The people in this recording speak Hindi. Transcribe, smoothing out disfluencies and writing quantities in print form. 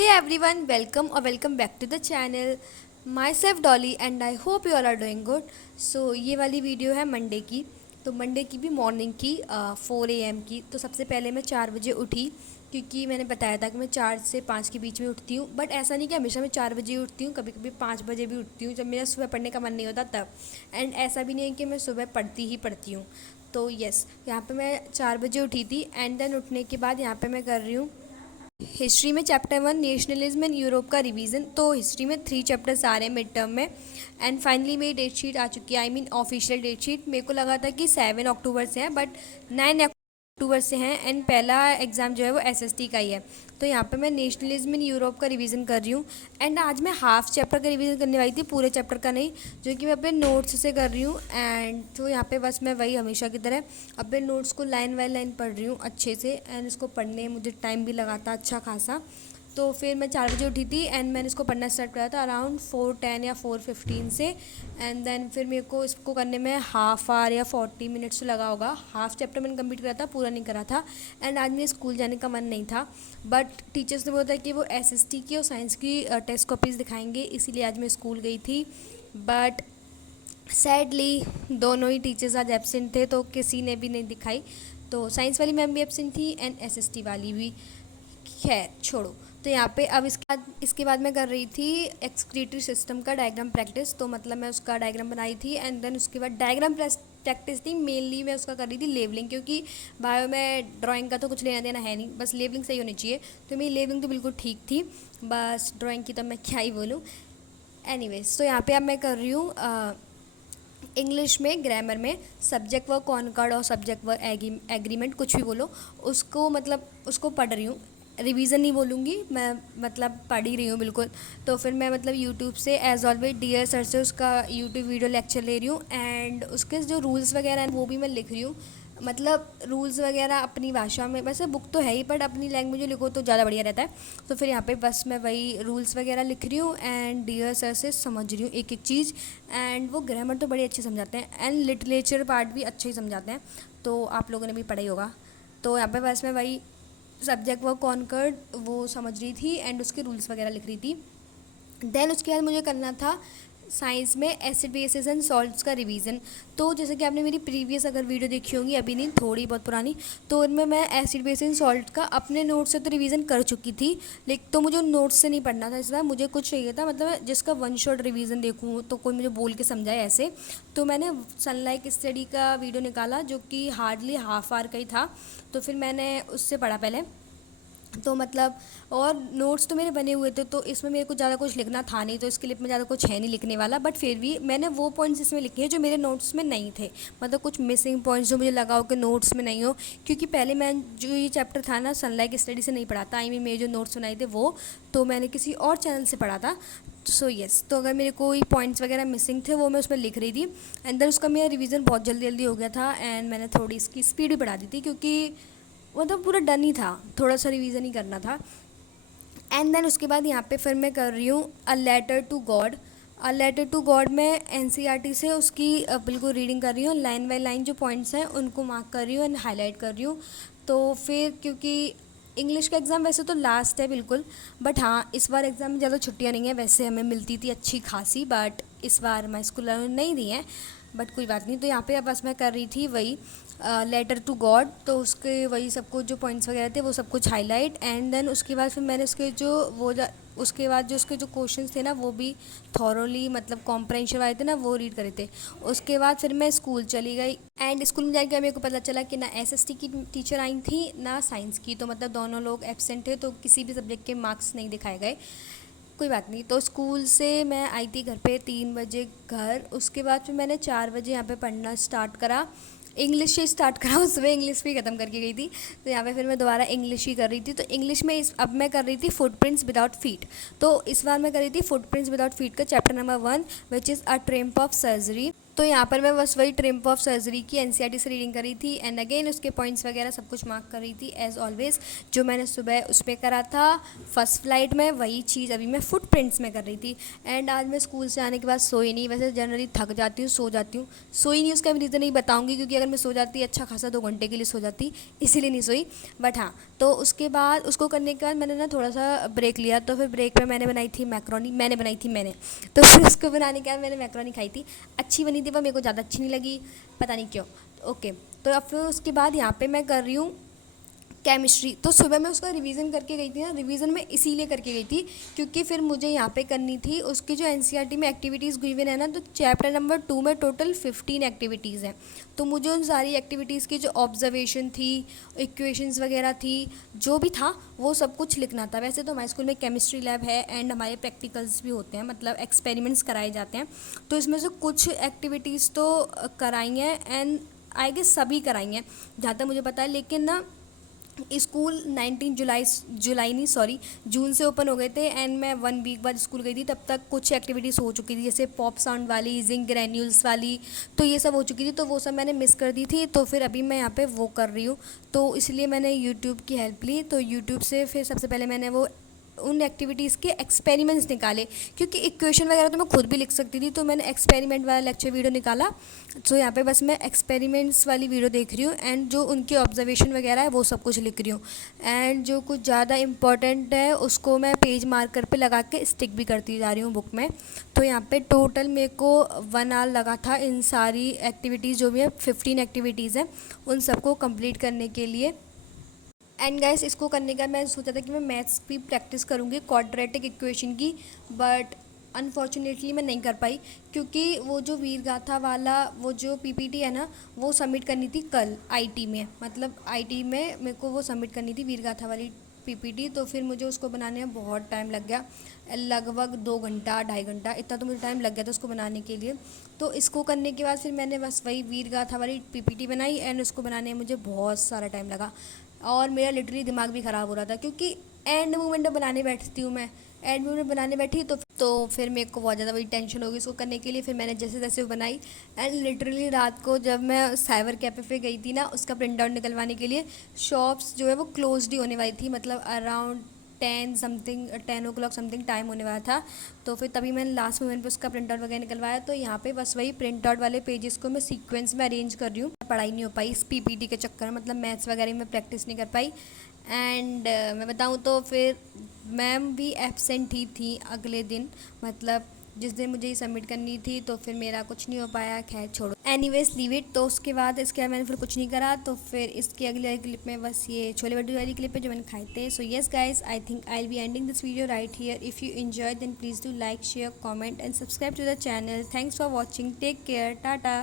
Hey everyone, welcome or welcome back to the channel. Myself Dolly and I hope you all are doing good. So ये वाली वीडियो है मंडे की। तो मंडे की भी मॉर्निंग की 4 AM की। तो सबसे पहले मैं 4 बजे उठी, क्योंकि मैंने बताया था कि मैं 4 से 5 के बीच में उठती हूँ। बट ऐसा नहीं कि हमेशा मैं 4 बजे ही उठती हूँ, कभी कभी 5 बजे भी उठती हूँ जब मेरा सुबह पढ़ने का मन नहीं होता तब। एंड ऐसा भी नहीं है कि मैं सुबह पढ़ती ही पढ़ती हूँ। तो यस, यहाँ पे मैं 4 बजे उठी थी। एंड देन उठने के बाद यहाँ पे मैं कर रही हूँ हिस्ट्री में चैप्टर 1 नेशनलिज्म इन यूरोप का रिवीजन। तो हिस्ट्री में 3 चैप्टर्स आ रहे हैं मिड टर्म में। एंड फाइनली मेरी डेट शीट आ चुकी है, I mean official date sheet. मेरे को लगा था कि 7 अक्टूबर से है, बट 9 अक्टूबर से हैं। एंड पहला एग्ज़ाम जो है वो एसएसटी का ही है। तो यहाँ पे मैं नेशनलिज्म इन यूरोप का रिवीजन कर रही हूँ। एंड आज मैं हाफ चैप्टर का रिवीजन करने वाली थी, पूरे चैप्टर का नहीं, जो कि मैं अपने नोट्स से कर रही हूँ। एंड तो यहाँ पे बस मैं वही हमेशा की तरह अपने नोट्स को लाइन बाय लाइन पढ़ रही हूँ अच्छे से। एंड इसको पढ़ने में मुझे टाइम भी लगा था अच्छा खासा। तो फिर मैं 4 बजे उठी थी एंड मैंने इसको पढ़ना स्टार्ट करा था अराउंड 4:10 या 4:15 से। एंड देन फिर मेरे को इसको करने में हाफ आवर या 40 मिनट्स लगा होगा। हाफ चैप्टर मैंने कंप्लीट करा था, पूरा नहीं करा था। एंड आज मेरे स्कूल जाने का मन नहीं था, बट टीचर्स ने बोला था कि वो एसएसटी की और साइंस की टेस्ट कॉपीज़ दिखाएंगे, इसीलिए आज मैं स्कूल गई थी। बट सैडली दोनों ही टीचर्स आज एब्सेंट थे, तो किसी ने भी नहीं दिखाई। तो साइंस वाली मैम भी एब्सेंट थी एंड एसएसटी वाली भी। खैर छोड़ो। तो यहाँ पे अब इसके बाद मैं कर रही थी एक्सक्रीटरी सिस्टम का डायग्राम प्रैक्टिस। तो मतलब मैं उसका डायग्राम बनाई थी। एंड देन उसके बाद डायग्राम प्रैक्टिस थी, मेनली मैं उसका कर रही थी लेवलिंग, क्योंकि बायो में ड्राइंग का तो कुछ लेना देना है नहीं, बस लेवलिंग सही होनी चाहिए। तो मेरी लेवलिंग तो बिल्कुल ठीक थी, बस ड्राइंग की तो मैं क्या ही बोलूँ। एनीवेज, तो यहाँ पे अब मैं कर रही हूँ इंग्लिश में ग्रामर में सब्जेक्ट वर्ब कॉनकॉर्ड और सब्जेक्ट वर्ब एग्रीमेंट, कुछ भी बोलो उसको, मतलब उसको पढ़ रही हूँ। रिवीजन नहीं बोलूँगी मैं, मतलब पढ़ ही रही हूँ बिल्कुल। तो फिर मैं मतलब यूट्यूब से एज ऑलवेज डियर सर से उसका यूट्यूब वीडियो लेक्चर ले रही हूँ। एंड उसके जो रूल्स वगैरह हैं वो भी मैं लिख रही हूँ। मतलब रूल्स वगैरह अपनी भाषा में, वैसे बुक तो है ही, बट अपनी लैंग्वेज में लिखो तो ज़्यादा बढ़िया रहता है। तो फिर यहाँ पे बस मैं वही रूल्स वगैरह लिख रही हूँ एंड डियर सर से समझ रही हूँ एक एक चीज़। एंड वो ग्रामर तो बड़ी अच्छी समझाते हैं एंड लिटरेचर पार्ट भी अच्छे ही समझाते हैं, तो आप लोगों ने भी पढ़ा ही होगा। तो यहाँ पे बस मैं वही सब्जेक्ट वर्ब कॉनकर्ड वो समझ रही थी एंड उसके रूल्स वगैरह लिख रही थी। देन उसके बाद मुझे करना था साइंस में एसिड बेसिस एंड सॉल्ट्स का रिवीजन। तो जैसे कि आपने मेरी प्रीवियस अगर वीडियो देखी होंगी, अभी नहीं थोड़ी बहुत पुरानी, तो उनमें मैं एसिड बेसिस एंड सॉल्ट का अपने नोट्स से तो रिवीजन कर चुकी थी। लेकिन तो मुझे उन नोट्स से नहीं पढ़ना था, इस बार मुझे कुछ चाहिए था, मतलब जिसका वन शॉट रिवीजन देखूँ तो कोई मुझे बोल के समझाए ऐसे। तो मैंने सनलाइट स्टडी का वीडियो निकाला, जो कि हार्डली हाफ आवर का ही था। तो फिर मैंने उससे पढ़ा पहले। तो मतलब और नोट्स तो मेरे बने हुए थे, तो इसमें मेरे को ज़्यादा कुछ लिखना था नहीं, तो इसके लिए मैं ज़्यादा कुछ है नहीं लिखने वाला। बट फिर भी मैंने वो पॉइंट्स इसमें लिखे हैं जो मेरे नोट्स में नहीं थे, मतलब कुछ मिसिंग पॉइंट्स जो मुझे लगा हो कि नोट्स में नहीं हो। क्योंकि पहले मैं जो ये चैप्टर था ना सनलाइट स्टडी से नहीं पढ़ा था, आई मीन मेरे जो नोट्स सुनाए थे वो तो मैंने किसी और चैनल से पढ़ा था। सो यस, तो अगर मेरे कोई पॉइंट्स वगैरह मिसिंग थे वो मैं उसमें लिख रही थी। एंड देन उसका मेरा रिवीजन बहुत जल्दी जल्दी हो गया था एंड मैंने थोड़ी इसकी स्पीड भी बढ़ा दी थी, क्योंकि मतलब पूरा डन ही था, थोड़ा सा रिवीजन ही करना था। एंड देन उसके बाद यहाँ पे फिर मैं कर रही हूँ a letter to God. A letter to God में एनसीईआरटी से उसकी बिल्कुल रीडिंग कर रही हूँ, लाइन बाय लाइन जो पॉइंट्स हैं उनको मार्क कर रही हूँ एंड हाईलाइट कर रही हूँ। तो फिर क्योंकि इंग्लिश का एग्ज़ाम वैसे तो लास्ट है बिल्कुल, बट हाँ इस बार एग्ज़ाम में ज़्यादा छुट्टियाँ नहीं हैं, वैसे हमें मिलती थी अच्छी खासी, बट इस बार हमारे स्कूल नहीं दी हैं, बट कोई बात नहीं। तो यहाँ पे अब बस मैं कर रही थी वही लेटर टू गॉड, तो उसके वही सब कुछ जो पॉइंट्स वगैरह थे वो सब कुछ हाईलाइट। एंड देन उसके बाद फिर मैंने उसके जो उसके बाद जो उसके जो क्वेश्चंस थे ना वो भी थॉरोली, मतलब कॉम्प्रहेंशन वाले थे ना, वो रीड करे थे। उसके बाद फिर मैं स्कूल चली गई एंड स्कूल में जाकर मेरे को पता चला कि ना एसएसटी की टीचर आई थी ना साइंस की, तो मतलब दोनों लोग एब्सेंट थे, तो किसी भी सब्जेक्ट के मार्क्स नहीं दिखाए गए। कोई बात नहीं। तो स्कूल से मैं आई थी घर पे 3 बजे घर। उसके बाद फिर मैंने 4 बजे यहाँ पे पढ़ना स्टार्ट करा, इंग्लिश से स्टार्ट करा, उसमें इंग्लिश भी ख़त्म करके गई थी। तो यहाँ पे फिर मैं दोबारा इंग्लिश ही कर रही थी। तो इंग्लिश में अब मैं कर रही थी फुटप्रिंट्स विदाउट फीट। तो इस बार मैं कर रही थी फुटप्रिंट्स विदाउट फीट का chapter number 1 which is a triumph of surgery. तो यहाँ पर मैं बस वही ट्रिम्प ऑफ सर्जरी की एनसीईआरटी से रीडिंग करी थी एंड अगेन उसके पॉइंट्स वगैरह सब कुछ मार्क कर रही थी एज़ ऑलवेज। जो मैंने सुबह उस पर करा था फर्स्ट फ्लाइट में, वही चीज़ अभी मैं फुटप्रिंट्स में कर रही थी। एंड आज मैं स्कूल से आने के बाद सोई नहीं, वैसे जनरली थक जाती हूँ, सो जाती हूँ। सोई नहीं उसका भी रीज़न नहीं बताऊँगी, क्योंकि अगर मैं सो जाती अच्छा खासा 2 घंटे के लिए सो जाती, इसीलिए नहीं सोई। बट हाँ, तो उसके बाद उसको करने के बाद मैंने ना थोड़ा सा ब्रेक लिया, तो फिर ब्रेक में मैंने बनाई थी मैक्रोनी। मैंने तो फिर उसको बनाने के बाद मैंने मैक्रोनी खाई थी। अच्छी बनी थी, पर मेरे को ज़्यादा अच्छी नहीं लगी, पता नहीं क्यों। ओके, तो अब फिर उसके बाद यहाँ पे मैं कर रही हूँ केमिस्ट्री। तो सुबह मैं उसका रिवीजन करके गई थी ना, रिवीजन में इसीलिए करके गई थी क्योंकि फिर मुझे यहाँ पे करनी थी उसकी जो एनसीईआरटी में एक्टिविटीज़ गिवन है ना, तो चैप्टर नंबर 2 में टोटल 15 एक्टिविटीज़ हैं। तो मुझे उन सारी एक्टिविटीज़ की जो ऑब्जर्वेशन थी, इक्वेशंस वगैरह थी, जो भी था वो सब कुछ लिखना था। वैसे तो हमारे स्कूल में केमिस्ट्री लैब है एंड हमारे प्रैक्टिकल्स भी होते हैं, मतलब एक्सपेरिमेंट्स कराए जाते हैं। तो इसमें से कुछ एक्टिविटीज़ तो कराई हैं एंड आई गेस सभी कराई हैं जहाँ तक मुझे पता है। लेकिन ना स्कूल 19 जुलाई नहीं सॉरी जून से ओपन हो गए थे एंड मैं 1 वीक बाद स्कूल गई थी। तब तक कुछ एक्टिविटीज़ हो चुकी थी, जैसे पॉप साउंड वाली, जिंक ग्रैन्यूल्स वाली, तो ये सब हो चुकी थी। तो वो सब मैंने मिस कर दी थी, तो फिर अभी मैं यहाँ पे वो कर रही हूँ। तो इसलिए मैंने यूट्यूब की हेल्प ली। तो यूट्यूब से फिर सबसे पहले मैंने वो उन एक्टिविटीज़ के एक्सपेरिमेंट्स निकाले, क्योंकि इक्वेशन वगैरह तो मैं खुद भी लिख सकती थी। तो मैंने एक्सपेरिमेंट वाला लेक्चर वीडियो निकाला। तो यहाँ पे बस मैं एक्सपेरिमेंट्स वाली वीडियो देख रही हूँ एंड जो उनके ऑब्जर्वेशन वगैरह है वो सब कुछ लिख रही हूँ। एंड जो कुछ ज़्यादा इंपॉर्टेंट है उसको मैं पेज मार्कर पे लगा के स्टिक भी करती जा रही हूँ बुक में। तो यहाँ पे टोटल मेरे को 1 आवर लगा था इन सारी एक्टिविटीज़, जो भी है 15 एक्टिविटीज़ हैं, उन सबको कंप्लीट करने के लिए। एंड गाइस, इसको करने का मैं सोचा था कि मैं मैथ्स की प्रैक्टिस करूँगी, क्वाड्रेटिक इक्वेशन की, बट अनफॉर्चुनेटली मैं नहीं कर पाई, क्योंकि वो जो वीर गाथा वाला वो जो पीपीटी है ना, वो सबमिट करनी थी कल आईटी में। मतलब आईटी में मेरे को वो सबमिट करनी थी वीर गाथा वाली पीपीटी। तो फिर मुझे उसको बनाने में बहुत टाइम लग गया, लगभग 2 घंटा 2.5 घंटा इतना तो मुझे टाइम लग गया था उसको बनाने के लिए। तो इसको करने के बाद फिर मैंने बस वही वीर गाथा वाली पीपीटी बनाई एंड उसको बनाने में मुझे बहुत सारा टाइम लगा और मेरा लिटरली दिमाग भी ख़राब हो रहा था, क्योंकि एंड मोमेंट में बनाने बैठती हूँ मैं। एंड मोमेंट बनाने बैठी तो फिर मेरे को बहुत ज़्यादा वही टेंशन हो गई उसको करने के लिए। फिर मैंने जैसे तैसे वो बनाई एंड लिटरली रात को जब मैं साइबर कैफ़े पे गई थी ना उसका प्रिंट आउट निकलवाने के लिए, शॉप्स जो है वो क्लोज्ड ही होने वाली थी, मतलब अराउंड 10 o'clock समथिंग टाइम होने वाला था। तो फिर तभी मैंने लास्ट मोमेंट पे उसका प्रिंट आउट वगैरह निकलवाया। तो यहाँ पे बस वही प्रिंट आउट वाले पेजेस को मैं सीक्वेंस में अरेंज कर रही हूँ। पढ़ाई नहीं हो पाई इस पीपीटी के चक्कर में, मतलब मैथ्स वगैरह में प्रैक्टिस नहीं कर पाई। एंड मैं बताऊँ तो फिर मैम भी एब्सेंट ही थी अगले दिन, मतलब जिस दिन मुझे ये सबमिट करनी थी। तो फिर मेरा कुछ नहीं हो पाया, खैर छोड़ो, एनीवेज लीव इट। तो उसके बाद इसके बाद मैंने फिर कुछ नहीं करा। तो फिर इसके अगले क्लिप में बस ये छोले भटूरे वाली क्लिप है जो मैंने खाए थे। So yes guys, I think I will be ending this video right here. If you enjoy then please do like, share, comment and subscribe to the channel. Thanks for watching, take care, Tata.